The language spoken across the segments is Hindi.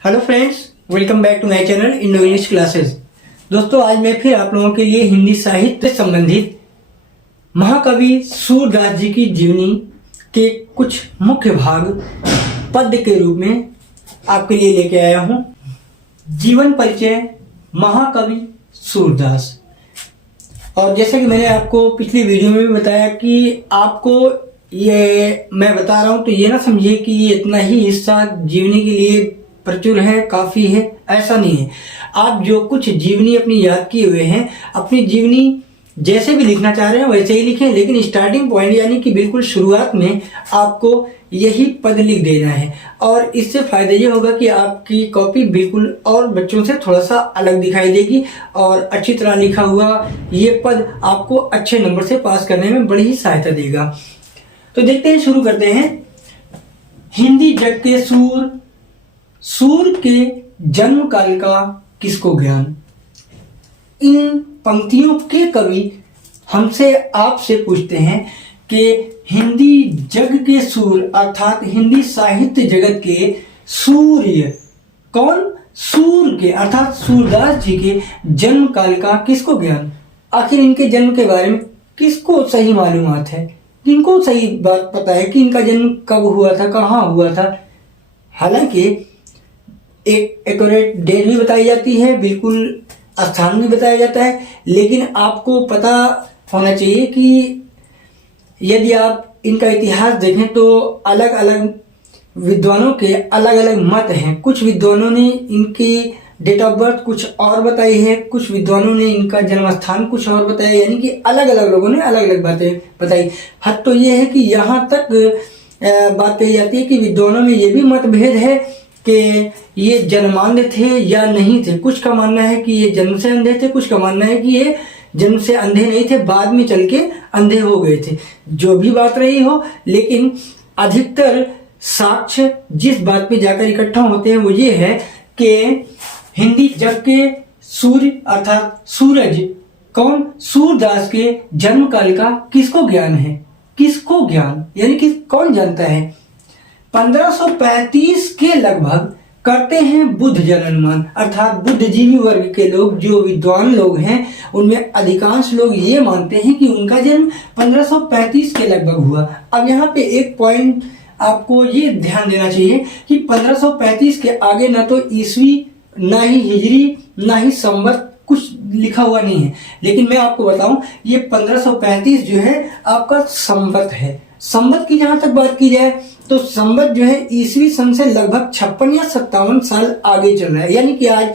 Hello friends, welcome back to my channel Indo English classes. दोस्तों, आज मैं फिर आप लोगों के लिए हिंदी साहित्य से संबंधित महाकवि सूरदास जी की जीवनी के कुछ मुख्य भाग पद्य के रूप में आपके लिए लेके आया हूं। जीवन परिचय महाकवि सूरदास। और जैसा कि मैंने आपको पिछली वीडियो में भी बताया कि आपको ये मैं बता रहा हूं तो ये ना समझिए कि ये इतना ही हिस्सा जीवनी के लिए प्रचुर है, काफी है, ऐसा नहीं है। आप जो कुछ जीवनी अपनी याद किए हुए हैं, अपनी जीवनी जैसे भी लिखना चाह रहे हैं वैसे ही लिखें, लेकिन स्टार्टिंग पॉइंट यानी कि बिल्कुल शुरुआत में आपको यही पद लिख देना है। और इससे फायदा ये होगा कि आपकी कॉपी बिल्कुल और बच्चों से थोड़ा सा अलग दिखाई देगी और अच्छी तरह लिखा हुआ ये पद आपको अच्छे नंबर से पास करने में बड़ी ही सहायता देगा। तो देखते हैं, शुरू करते हैं। हिंदी जग के सूर के जन्म काल का किसको ज्ञान। इन पंक्तियों के कवि हमसे आपसे पूछते हैं कि हिंदी जग के सूर अर्थात हिंदी साहित्य जगत के सूर्य कौन, सूर के अर्थात सूरदास जी के जन्म काल का किसको ज्ञान। आखिर इनके जन्म के बारे में किसको सही मालूमात है, किनको सही बात पता है कि इनका जन्म कब हुआ था, कहाँ हुआ था। हालांकि एक एक्यूरेट डेट भी बताई जाती है, बिल्कुल स्थान भी बताया जाता है, लेकिन आपको पता होना चाहिए कि यदि आप इनका इतिहास देखें तो अलग अलग विद्वानों के अलग अलग मत हैं। कुछ विद्वानों ने इनकी डेट ऑफ बर्थ कुछ और बताई है, कुछ विद्वानों ने इनका जन्म स्थान कुछ और बताया, यानी कि अलग अलग लोगों ने अलग अलग बातें बताई। हद तो ये है कि यहाँ तक बात कही जाती है कि विद्वानों में ये भी मतभेद है कि ये जन्मांध थे या नहीं थे। कुछ का मानना है कि ये जन्म से अंधे थे, कुछ का मानना है कि ये जन्म से अंधे नहीं थे, बाद में चल के अंधे हो गए थे। जो भी बात रही हो, लेकिन अधिकतर साक्ष्य जिस बात पे जाकर इकट्ठा होते हैं वो ये है कि हिंदी जग के सूर्य अर्थात सूरज कौन, सूरदास के जन्म काल का किसको ज्ञान है। किसको ज्ञान यानी कि कौन जानता है। 1535 के लगभग करते हैं बुद्ध जन अनुमान अर्थात बुद्धिजीवी वर्ग के लोग, जो विद्वान लोग हैं उनमें अधिकांश लोग ये मानते हैं कि उनका जन्म 1535 के लगभग हुआ। अब यहाँ पे एक पॉइंट आपको ये ध्यान देना चाहिए कि 1535 के आगे ना तो ईसवी, ना ही हिजरी, ना ही संवत कुछ लिखा हुआ नहीं है। लेकिन मैं आपको बताऊं, ये 1535 जो है आपका संवत है। संवत की जहां तक बात की जाए तो संवत जो है ईसवी सन से लगभग 56 या 57 साल आगे चल रहा है। यानी कि आज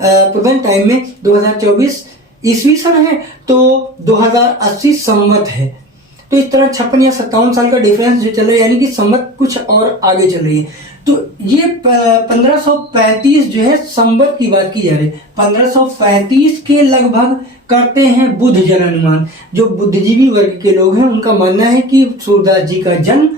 प्रेजेंट टाइम में 2024 ईसवी सन है तो 2080 संवत है। तो इस तरह 56 या 57 साल का डिफरेंस जो चल रहा है, यानी कि संवत कुछ और आगे चल रही है। तो ये 1535 जो है संवत की बात की जा रही है। 1535 के लगभग करते हैं बुद्ध जन अनुमान। जो बुद्धिजीवी वर्ग के लोग हैं उनका मानना है कि सूरदास जी का जन्म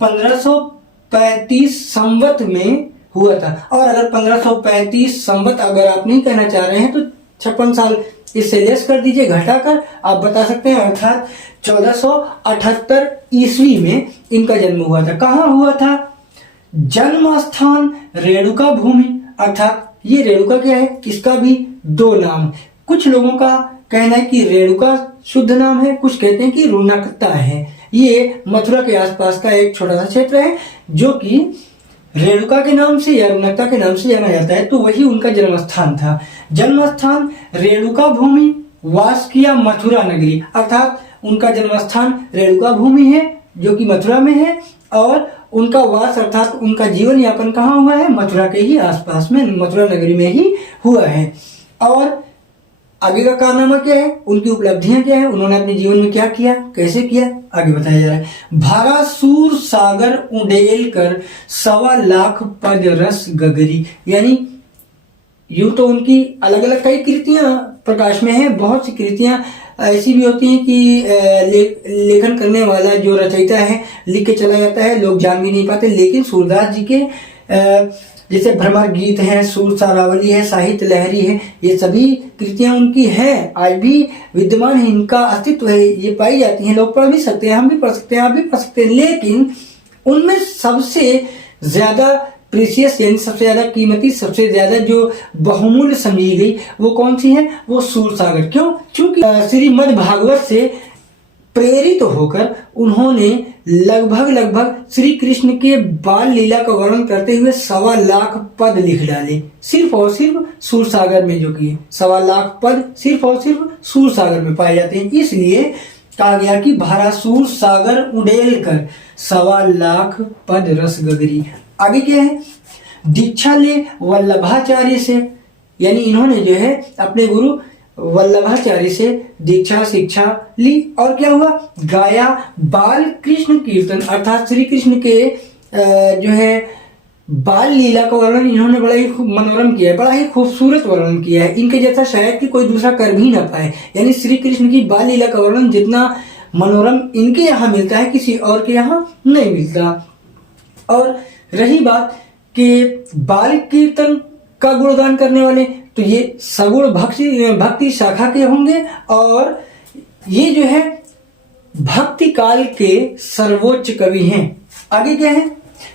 1535 संवत में हुआ था। और अगर 1535 संवत अगर आप नहीं कहना चाह रहे हैं तो 56 साल इससे लेस कर दीजिए, घटाकर आप बता सकते हैं, अर्थात 1478 ईस्वी में इनका जन्म हुआ था। कहाँ हुआ था? जन्म स्थान रेणुका भूमि अर्थात ये रेणुका क्या है, इसका भी दो नाम। कुछ लोगों का कहना है कि रेणुका शुद्ध नाम है, कुछ कहते हैं कि रुनकता है। ये मथुरा के आसपास का एक छोटा सा क्षेत्र है जो कि रेणुका के नाम से या रुनकता के नाम से जाना जाता है। तो वही उनका जन्म स्थान था। जन्म स्थान रेणुका भूमि, वास किया मथुरा नगरी अर्थात उनका जन्म स्थान रेणुका भूमि है जो कि मथुरा में है, और उनका वास अर्थात उनका जीवन यापन कहाँ हुआ है? मथुरा के ही आसपास में, मथुरा नगरी में ही हुआ है। और आगे का कारनामा क्या है, उनकी उपलब्धियां क्या है, उन्होंने अपने जीवन में क्या किया, कैसे किया, आगे बताया जा रहा है। भागा सूर सागर उडेल कर 1.25 लाख पद रस गगरी। यानी यूं तो उनकी अलग अलग कई कृतियां प्रकाश में है। बहुत सी कृतियां ऐसी भी होती हैं कि लेखन करने वाला जो रचयिता है लिख के चला जाता है, लोग जान भी नहीं पाते। लेकिन सूरदास जी के जैसे भ्रमर गीत है, सूर सारावली है, साहित्य लहरी है, ये सभी कृतियां उनकी हैं, आज भी विद्यमान है, इनका अस्तित्व है, ये पाई जाती हैं। लोग पढ़ भी सकते हैं, हम भी पढ़ सकते हैं, आप भी पढ़ सकते हैं। लेकिन उनमें सबसे ज्यादा प्रीसियस यानी सबसे ज्यादा कीमती, सबसे ज्यादा जो बहुमूल्य समझी गई वो कौन सी है? वो सूरसागर। क्यों? क्योंकि श्रीमद् भागवत से प्रेरित होकर उन्होंने लगभग श्री कृष्ण के बाल लीला का वर्णन करते हुए 1.25 लाख पद लिख डाले, सिर्फ और सिर्फ सूरसागर में, जो कि 1.25 लाख पद सिर्फ और सिर्फ सूरसागर में पाए जाते हैं। इसलिए कहा गया कि भारासूर सागर उड़ेल कर 1.25 लाख पद रस गगरी। आगे क्या है? दीक्षा ले वल्लभाचार्य से, यानी इन्होंने जो है अपने गुरु वल्लभाचार्य से दीक्षा शिक्षा ली। और क्या हुआ? गाया बाल कृष्ण कीर्तन, अर्थात श्री कृष्ण के जो है बाल लीला का वर्णन इन्होंने बड़ा ही मनोरम किया है, बड़ा ही खूबसूरत वर्णन किया है। इनके जैसा शायद कि कोई दूसरा कर भी ना पाए। यानी श्री कृष्ण की बाल लीला का वर्णन जितना मनोरम इनके यहाँ मिलता है, किसी और के यहाँ नहीं मिलता। और रही बात कि बाल कीर्तन का गुणगान करने वाले, तो ये सगुण भक्ति शाखा के होंगे, और ये जो है भक्ति काल के सर्वोच्च कवि हैं। आगे क्या है?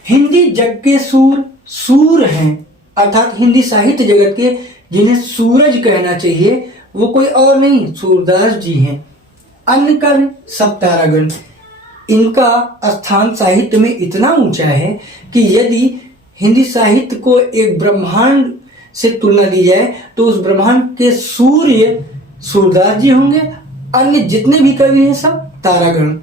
हिंदी जग के सूर हैं, अर्थात हिंदी साहित्य जगत के जिन्हें सूरज कहना चाहिए वो कोई और नहीं, सूरदास जी हैं। अन्य कवि सब तारागण, इनका स्थान साहित्य में इतना ऊंचा है कि यदि हिंदी साहित्य को एक ब्रह्मांड से तुलना दी जाए तो उस ब्रह्मांड के सूर्य सूरदास जी होंगे, अन्य जितने भी कवि हैं सब तारागण।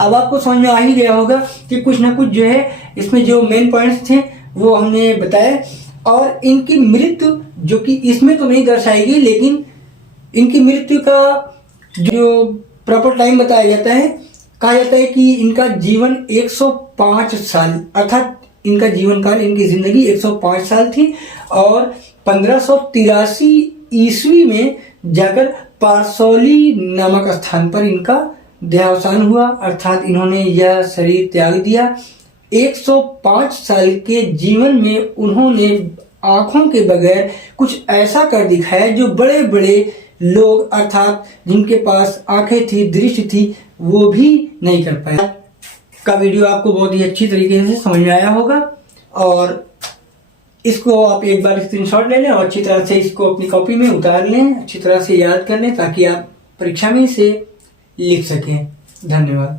अब आपको समझ में आ ही गया होगा कि कुछ ना कुछ जो है इसमें जो मेन पॉइंट्स थे वो हमने बताए। और इनकी मृत्यु जो कि इसमें तो नहीं दर्शाई गई, लेकिन इनकी मृत्यु का जो प्रॉपर टाइम बताया जाता है, कहा जाता है कि इनका जीवन 105 साल, अर्थात इनका जीवन काल, इनकी जिंदगी 105 साल थी। और 1583 ईस्वी में जाकर पारसौली नामक स्थान पर इनका देहावसान हुआ, अर्थात इन्होंने यह शरीर त्याग दिया। 105 साल के जीवन में उन्होंने आंखों के बगैर कुछ ऐसा कर दिखाया जो बड़े बड़े लोग, अर्थात जिनके पास आंखें थी, दृष्टि थी, वो भी नहीं कर पाए। का वीडियो आपको बहुत ही अच्छी तरीके से समझ में आया होगा, और इसको आप एक बार स्क्रीनशॉट ले लें और अच्छी तरह से इसको अपनी कॉपी में उतार लें, अच्छी तरह से याद कर लें ताकि आप परीक्षा में इसे लिख सकें। धन्यवाद।